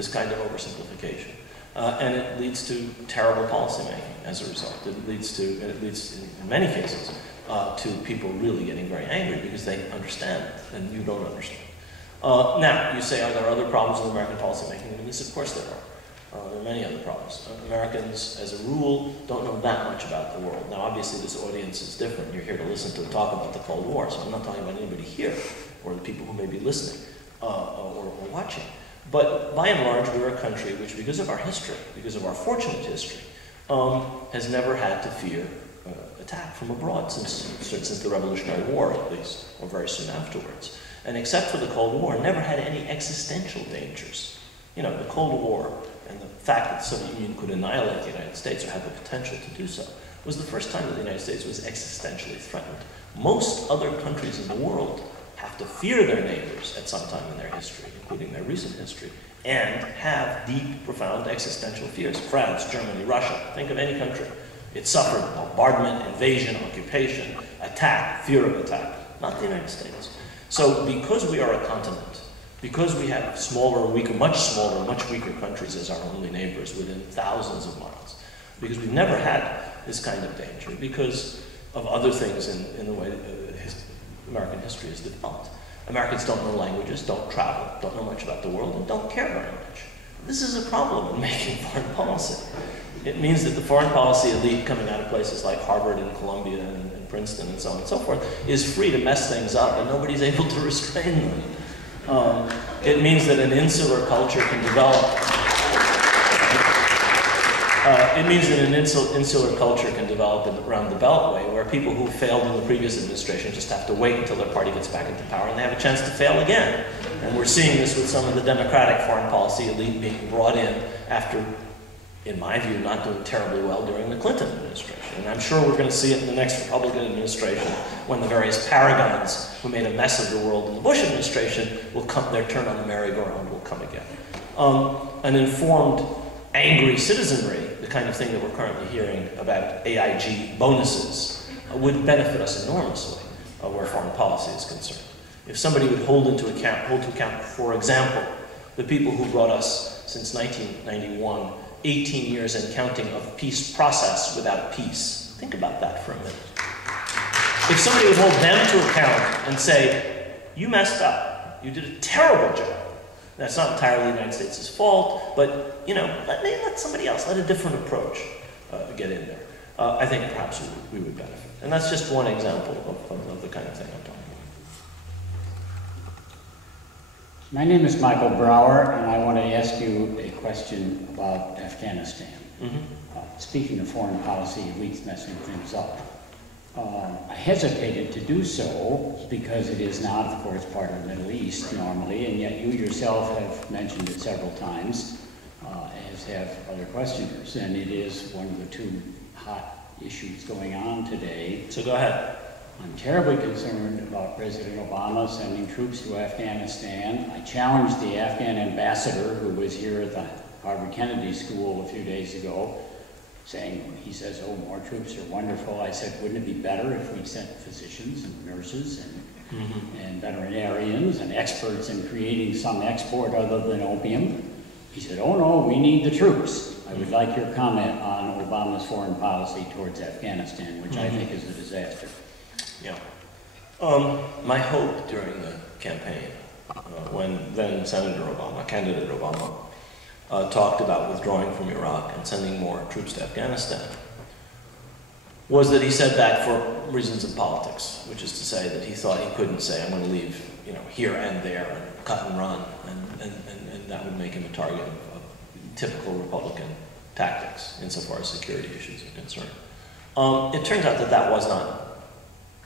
this kind of oversimplification. And it leads to terrible policymaking as a result. It leads, in many cases, to people really getting very angry because they understand and you don't understand. Now, you say, are there other problems with American policymaking? And this, of course, there are. There are many other problems. Americans, as a rule, don't know that much about the world. Now, obviously, this audience is different. You're here to listen to talk about the Cold War, so I'm not talking about anybody here or the people who may be listening or watching. But by and large, we're a country which, because of our history, because of our fortunate history, has never had to fear attack from abroad since the Revolutionary War, at least, or very soon afterwards. And except for the Cold War, never had any existential dangers. You know, the Cold War and the fact that the Soviet Union could annihilate the United States, or had the potential to do so, was the first time that the United States was existentially threatened. Most other countries in the world have to fear their neighbors at some time in their history, including their recent history, and have deep, profound existential fears. France, Germany, Russia, think of any country. It suffered bombardment, invasion, occupation, attack, fear of attack. Not the United States. So because we are a continent, because we have smaller, weaker, much smaller, much weaker countries as our only neighbors within thousands of miles, because we've never had this kind of danger, because of other things in the way that American history is developed. Americans don't know languages, don't travel, don't know much about the world, and don't care very much. This is a problem in making foreign policy. It means that the foreign policy elite coming out of places like Harvard and Columbia and Princeton and so on and so forth is free to mess things up, and nobody's able to restrain them. It means that an insular culture can develop. It means that an insular culture can develop around the Beltway, where people who failed in the previous administration just have to wait until their party gets back into power, and they have a chance to fail again. And we're seeing this with some of the Democratic foreign policy elite being brought in after, in my view, not doing terribly well during the Clinton administration. And I'm sure we're going to see it in the next Republican administration, when the various paragons who made a mess of the world in the Bush administration will come, their turn on the merry-go-round will come again. An informed, angry citizenry, the kind of thing that we're currently hearing about AIG bonuses, would benefit us enormously where foreign policy is concerned. If somebody would hold to account, for example, the people who brought us since 1991 18 years and counting of peace process without peace. Think about that for a minute. If somebody would hold them to account and say, you messed up, you did a terrible job. That's not entirely the United States' fault, but, you know, let somebody else, let a different approach get in there. I think perhaps we would benefit. And that's just one example of the kind of thing I'm talking about. My name is Michael Brower, and I want to ask you a question about Afghanistan. Speaking of foreign policy, elites messing things up. I hesitated to do so because it is not, of course, part of the Middle East normally, and yet you yourself have mentioned it several times, as have other questioners, and it is one of the two hot issues going on today. So go ahead. I'm terribly concerned about President Obama sending troops to Afghanistan. I challenged the Afghan ambassador, who was here at the Harvard Kennedy School a few days ago, saying, he says, oh, more troops are wonderful. I said, wouldn't it be better if we sent physicians and nurses and veterinarians and experts in creating some export other than opium? He said, oh no, we need the troops. I would like your comment on Obama's foreign policy towards Afghanistan, which I think is a disaster. Yeah. My hope during the campaign, when then Senator Obama, candidate Obama, talked about withdrawing from Iraq and sending more troops to Afghanistan, was that he said that for reasons of politics, which is to say that he thought he couldn't say, I'm going to leave, you know, here and there and cut and run, and that would make him a target of typical Republican tactics insofar as security issues are concerned. It turns out that that was not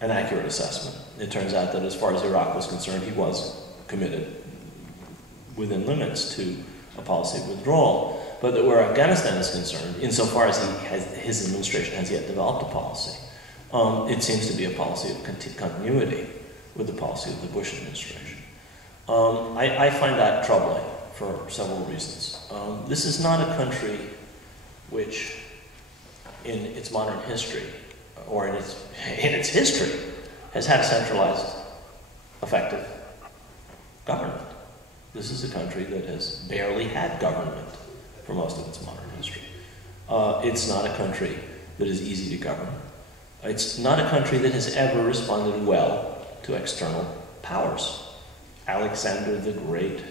an accurate assessment. It turns out that as far as Iraq was concerned, he was committed within limits to a policy of withdrawal, but that where Afghanistan is concerned, insofar as his administration has yet developed a policy, it seems to be a policy of continuity with the policy of the Bush administration. I find that troubling for several reasons. This is not a country which, in its modern history, or in its history, has had a centralized, effective government. This is a country that has barely had government for most of its modern history. It's not a country that is easy to govern. It's not a country that has ever responded well to external powers. Alexander the Great,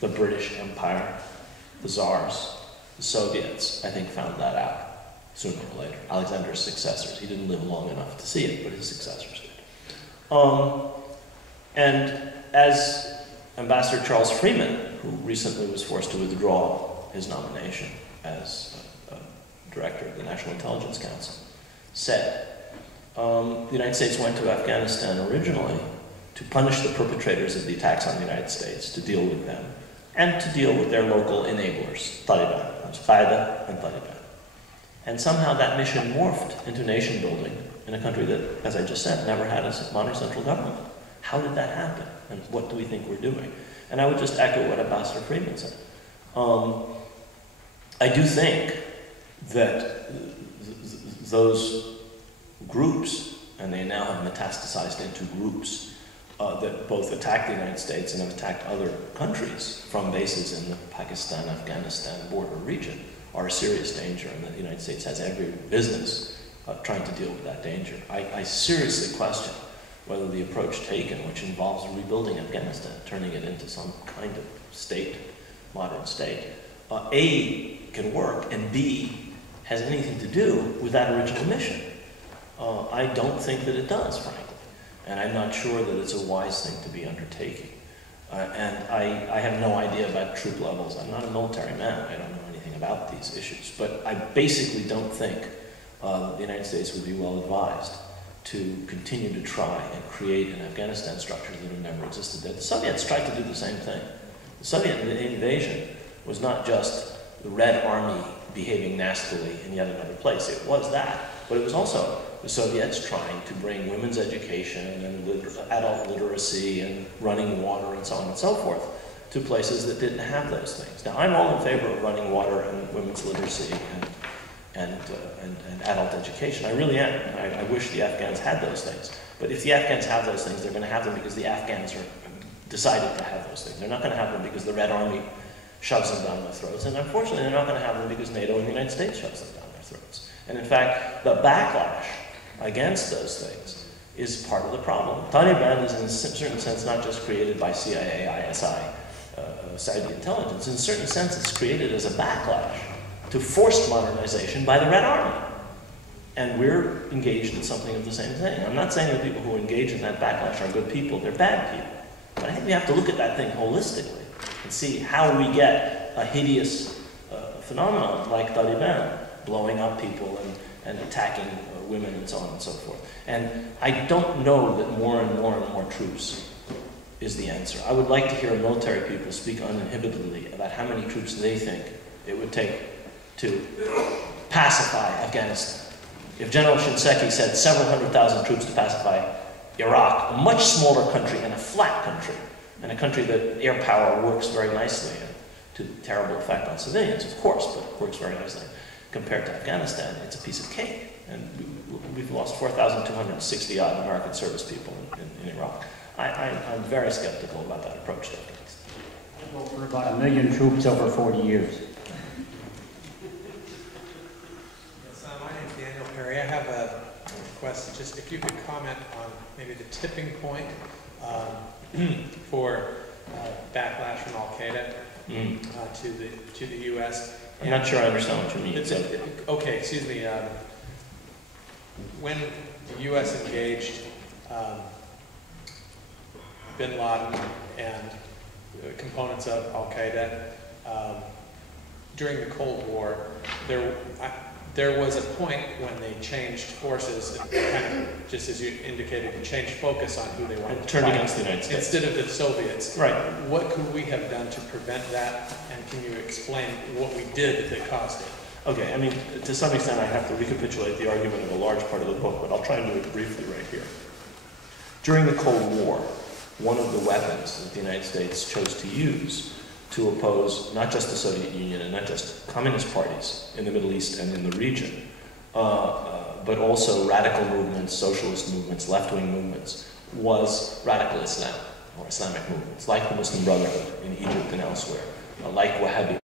the British Empire, the Tsars, the Soviets, I think, found that out sooner or later. Alexander's successors. He didn't live long enough to see it, but his successors did. And as Ambassador Charles Freeman, who recently was forced to withdraw his nomination as director of the National Intelligence Council, said, the United States went to Afghanistan originally to punish the perpetrators of the attacks on the United States, to deal with them, and to deal with their local enablers, Taliban, Al-Qaeda and Taliban. And somehow that mission morphed into nation building in a country that, as I just said, never had a modern central government. How did that happen? And what do we think we're doing? And I would just echo what Ambassador Freeman said. I do think that those groups, and they now have metastasized into groups, that both attack the United States and have attacked other countries from bases in the Pakistan-Afghanistan border region, are a serious danger, and that the United States has every business trying to deal with that danger. I seriously question whether the approach taken, which involves rebuilding Afghanistan, turning it into some kind of state, modern state, A, can work, and B, has anything to do with that original mission. I don't think that it does, frankly. And I'm not sure that it's a wise thing to be undertaking. And I have no idea about troop levels. I'm not a military man. I don't know anything about these issues. But I basically don't think the United States would be well advised to continue to try and create an Afghanistan structure that had never existed there. The Soviets tried to do the same thing. The Soviet invasion was not just the Red Army behaving nastily in yet another place. It was that. But it was also the Soviets trying to bring women's education and adult literacy and running water and so on and so forth to places that didn't have those things. Now, I'm all in favor of running water and women's literacy and adult education. I really am. I wish the Afghans had those things. But if the Afghans have those things, they're going to have them because the Afghans are decided to have those things. They're not going to have them because the Red Army shoves them down their throats. And unfortunately, they're not going to have them because NATO and the United States shoves them down their throats. And in fact, the backlash against those things is part of the problem. Taliban is in a certain sense not just created by CIA, ISI, Saudi intelligence. In a certain sense, it's created as a backlash to forced modernization by the Red Army. And we're engaged in something of the same thing. I'm not saying that people who engage in that backlash are good people, they're bad people. But I think we have to look at that thing holistically and see how we get a hideous phenomenon like Taliban, blowing up people and attacking women and so on and so forth. And I don't know that more and more and more troops is the answer. I would like to hear military people speak uninhibitedly about how many troops they think it would take to pacify Afghanistan. If General Shinseki said several 100,000 troops to pacify Iraq, a much smaller country and a flat country, and a country that air power works very nicely and to terrible effect on civilians, of course, but works very nicely. Compared to Afghanistan, it's a piece of cake. And we've lost 4,260 odd American service people in Iraq. I'm very skeptical about that approach to Afghanistan. Well, for about 1 million troops over 40 years. Yes, my name is Daniel Perry. I have a request, just if you could comment on maybe the tipping point for backlash from Al-Qaeda to the U.S. I'm not sure I understand what you mean. Okay, excuse me. When the U.S. engaged bin Laden and components of Al-Qaeda during the Cold War, there was a point when they changed forces, kind of, just as you indicated, changed focus on who they wanted to turn fight against the United States. instead of the Soviets. Right. What could we have done to prevent that, and can you explain what we did that caused it? Okay, I mean, to some extent I have to recapitulate the argument of a large part of the book, but I'll try and do it briefly right here. During the Cold War, one of the weapons that the United States chose to use to oppose not just the Soviet Union and not just communist parties in the Middle East and in the region, but also radical movements, socialist movements, left-wing movements, was radical Islam. or Islamic movements, like the Muslim Brotherhood in Egypt and elsewhere, like Wahhabi